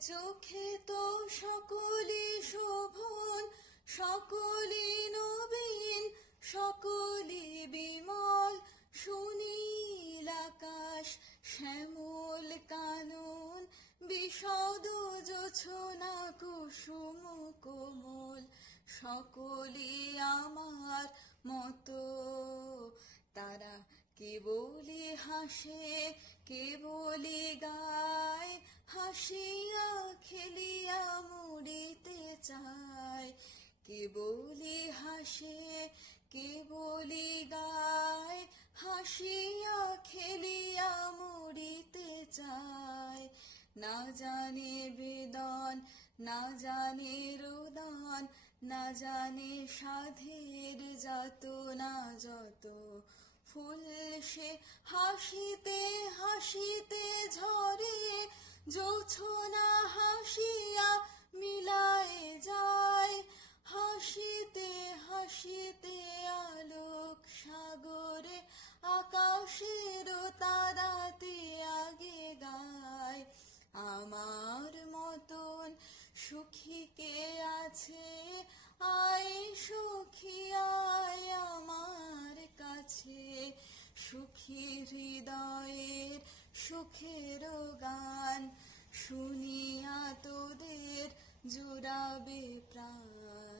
চোখে তো সকলি শোভন, সকলি নবীন, সকলি বিমল, সুনীল আকাশ, শ্যামল কানন, বিশদ জোছনা কুসুম কোমল, সকলি আমার মতো। তারা কেবলি হাসে, কেবলি গায়, হাসিয়া খেলিয়া মরিতে চায়। কেবলি হাসে, কেবলি গায়, হাসিয়া খেলিয়া মরিতে চায়। না জানে বেদন, না জানে রোদন, না জানে সাধের যাতনা যত। ফুল সে হাসিতে হাসিতে ঝরে, জোছনা হাসিয়া মিলায় যায়। হাসিতে হাসিতে আলোক সাগরে, আকাশের তারাতে আগে গায়। আমার মতন সুখী কে আছে, আয় সুখী আয় আমার কাছে। সুখী হৃদয়ের সুখের গান, শুনিয়া তোদের জুড়াবে প্রাণ।